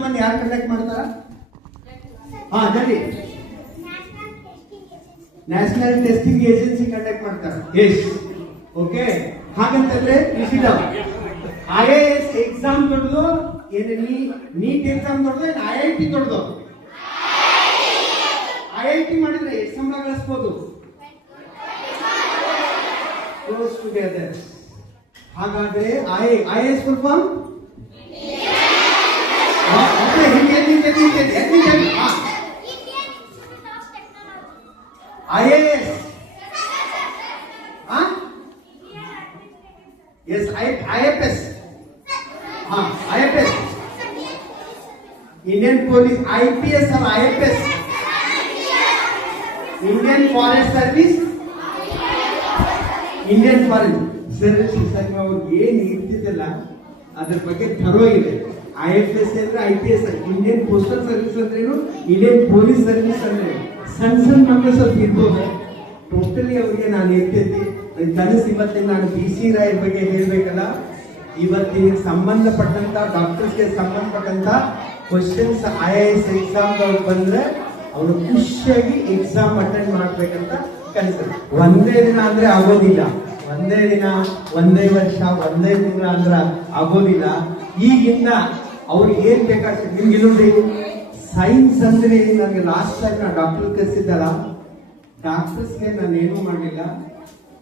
ಯಾರು ಕಂಡಕ್ಟ್ ಮಾಡ್ತಾರ? ಹಾ ಜಲ್ದಿ. ನ್ಯಾಷನಲ್ ಟೆಸ್ಟಿಂಗ್ ಏಜೆನ್ಸಿ ಕಂಡಕ್ಟ್ ಮಾಡ್ತಾರೆ. Yes okay. ಹಾಗಂತಂದ್ರೆ IAS ಎಕ್ಸಾಮ್ ದೊಡ್ಡದು, ನೀಟ್ ಎಕ್ಸಾಮ್ ದೊಡ್ಡದು, IIT ದೊಡ್ಡದು. IIT ಮಾಡಿದ್ರೆ ಎಷ್ಟು ಸಂಬಳ ಗಳಿಸಬಹುದು? Close together. ಹಾಗಾದ್ರೆ IAS full form IAS. Yes, IFS. IFS. Indian Police, IPS or IFS? Indian Forest Service? Indian Forest Service. ನಾವು ಏನು ಇರ್ತಿದ್ದಲ್ಲ ಅದ್ರ ಬಗ್ಗೆ ಥರೋ ಇದೆ. IFS ಅಂದ್ರೆ IPS, ಇಂಡಿಯನ್ ಪೋಸ್ಟಲ್ ಸರ್ವಿಸ್ ಅಂದ್ರೇನು, ಇಂಡಿಯನ್ ಪೊಲೀಸ್ ಸರ್ವಿಸ್ ಅಂದ್ರೆ ಸಣ್ಣ ಮಕ್ಕಳು ಸ್ವಲ್ಪ ಇರ್ಬೋದು. ಟೋಟಲಿ ಅವ್ರಿಗೆ ನಾನು ಇರ್ತೈತಿ ಕನಸು. ಇವತ್ತಿನ ನಾನು BC ರಾಯ್ ಬಗ್ಗೆ ಹೇಳ್ಬೇಕಲ್ಲ, ಇವತ್ತಿನ ಸಂಬಂಧಪಟ್ಟಂತ ಡಾಕ್ಟರ್ಸ್ಗೆ ಸಂಬಂಧಪಟ್ಟಂತ ಕ್ವಶನ್ಸ್ IAS ಎಕ್ಸಾಮ್ ಬಂದ್ರೆ ಅವರು ಖುಷಿಯಾಗಿ ಎಕ್ಸಾಮ್ ಅಟೆಂಡ್ ಮಾಡ್ಬೇಕಂತ ಕನಸು. ಒಂದೇ ದಿನ ಅಂದ್ರೆ ಆಗೋದಿಲ್ಲ, ಒಂದೇ ದಿನ, ಒಂದೇ ವರ್ಷ, ಒಂದೇ ತಿಂಗಳ ಅಂದ್ರೆ ಆಗೋದಿಲ್ಲ. ಈಗಿಂದ ಅವ್ರಿಗೆ ಏನ್ ಬೇಕಾಗ್ತದೆ ನಿಮ್ಗೆ ನೋಡಿ. ಸೈನ್ಸ್ ಅಂದ್ರೆ ನನಗೆ ಲಾಸ್ಟ್ ಟೈಮ್ ನಾ ಡಾಕ್ಟರ್ ಕರೆಸಿದ್ದಾರ, ಡಾಕ್ಟರ್ಸ್ಗೆ ನಾನು ಏನೂ ಮಾಡಲಿಲ್ಲ,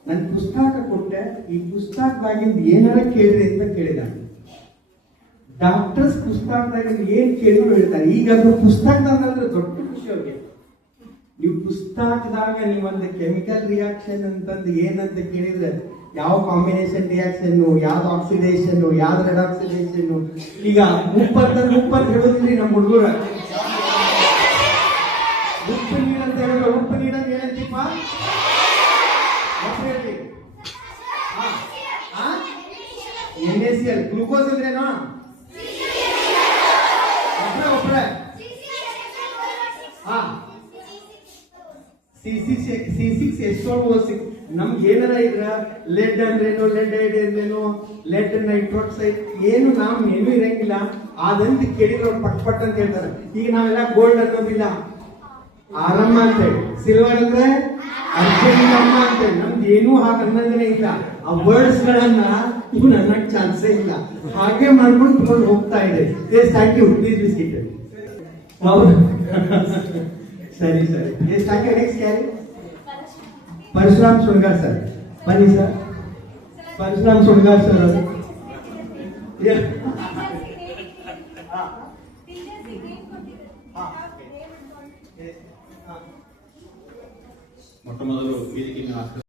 ನನ್ನ ಪುಸ್ತಕ ಕೊಟ್ಟೆ, ಈ ಪುಸ್ತಕದಾಗಿಂದ ಏನಾರ ಕೇಳ್ರಿ ಅಂತ ಕೇಳಿದ. ಡಾಕ್ಟರ್ಸ್ ಪುಸ್ತಕದಾಗ ಏನ್ ಕೇಳಿದ್ರು ಹೇಳ್ತಾರೆ. ಈಗ ಅದು ಪುಸ್ತಕದಾಗಂದ್ರೆ ದೊಡ್ಡ ಖುಷಿ ಅವ್ರಿಗೆ. ನೀವು ಪುಸ್ತಕದಾಗ ನೀವೊಂದು ಕೆಮಿಕಲ್ ರಿಯಾಕ್ಷನ್ ಅಂತಂದು ಏನಂತ ಕೇಳಿದ್ರೆ ಯಾವ ಕಾಂಬಿನೇಷನ್ ರಿಯಾಕ್ಷನ್, ಯಾವ್ದು ಆಕ್ಸಿಡೇಷನ್, ಯಾವ್ದು ರೆಡಾಕ್ಸಿಡೇಷನ್. ಈಗ ಉಪ್ಪಂತ ಹೇಳೋದಿಲ್ರಿ ನಮ್ಮ ಹುಡುಗರ. ಉಪ್ಪು ನೀರಂತ ಹೇಳಿದ್ರೆ ಉಪ್ಪು ನೀರಂತ ಏನಂತೀಪ? NaCl. ಗ್ಲೂಕೋಸ್ ಅಂದ್ರೇನು? C6H12O6. ನಮ್ಗೆ ಏನಾರ ಈಗ ಲೆಡ್ ಅಂದ್ರೇನು, ಲೆಡ್ ಐಡ್ ಅಂದ್ರೇನು, ಲೆಡ್ ನೈಟ್ರೋಕ್ಸೈಡ್ ಏನು ನಾವು ಏನೂ ಇರಂಗಿಲ್ಲ. ಅದಂತ ಕೇಳಿದ್ರೆ ಪಟ್ ಪಟ್ ಅಂತ ಹೇಳ್ತಾರೆ. ಈಗ ನಾವೆಲ್ಲ ಗೋಲ್ಡ್ ಅನ್ನೋದಿಲ್ಲ, ಆರಮ್ಮ ಅಂತೇಳಿ. ಸಿಲ್ವರ್ ಅಂದ್ರೆ ಅರ್ಜೆಂಟಮ್ಮ ಅಂತೇಳಿ. ನಮ್ದು ಏನೂ ಹಾಗೆ ಅನ್ನೋದೇ ಇಲ್ಲ. ಆ ವರ್ಡ್ಸ್ ಗಳನ್ನ ಇವ್ನು ಅನ್ನಕ್ ಚಾನ್ಸೇ ಇಲ್ಲ. ಹಾಗೆ ಮಾಡ್ಕೊಂಡು ತಗೊಂಡು ಹೋಗ್ತಾ ಇದೆ. Thank you. Please biscuit. ಹೌದು, ಸರಿ ಸರಿ. Thank you. ನೆಕ್ಸ್ಟ್ ಕ್ಯಾರಿ ಪರಶುರಾಮ್ ಸುಣ್ಗಾರ್ ಸರ್, ಬನ್ನಿ ಸರ್. ಪರಶುರಾಮ್ ಸುಣ್ಗಾರ್ ಸರ್ ಅವರು ಮೊಟ್ಟ ಮೊದಲು